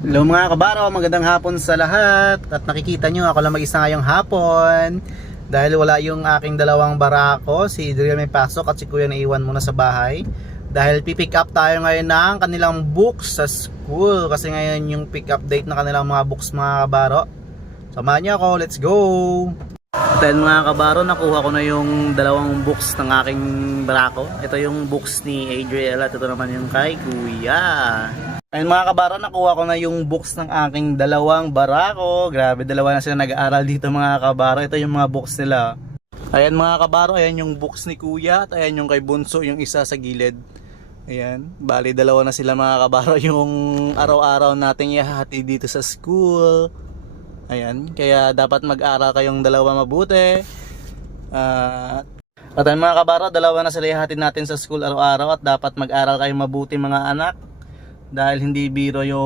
Hello mga kabaro, magandang hapon sa lahat. At nakikita nyo, ako lang mag-isa ngayong hapon dahil wala yung aking dalawang barako. Si Adriel may pasok at si Kuya naiwan muna sa bahay dahil pipick up tayo ngayon ng kanilang books sa school. Kasi ngayon yung pick up date na kanilang mga books mga kabaro. Samahan nyo ako, let's go! Then mga kabaro, nakuha ko na yung dalawang books ng aking barako. Ito yung books ni Adriel at ito naman yung kay Kuya. Ayun mga kabaro, nakuha ko na yung books ng aking dalawang barako. Grabe, dalawa na sila nag-aaral dito mga kabaro. Ito yung mga books nila. Ayan mga kabaro, ayan yung books ni Kuya. At ayan yung kay Bunso, yung isa sa gilid. Ayan, bali dalawa na sila mga kabaro. Yung araw-araw nating ihahati dito sa school. Ayan, kaya dapat mag-aral kayong dalawa mabuti. At ayan mga kabaro, dalawa na sila ihahatid natin sa school araw-araw. At dapat mag-aral kayong mabuti mga anak. Dahil hindi biro yung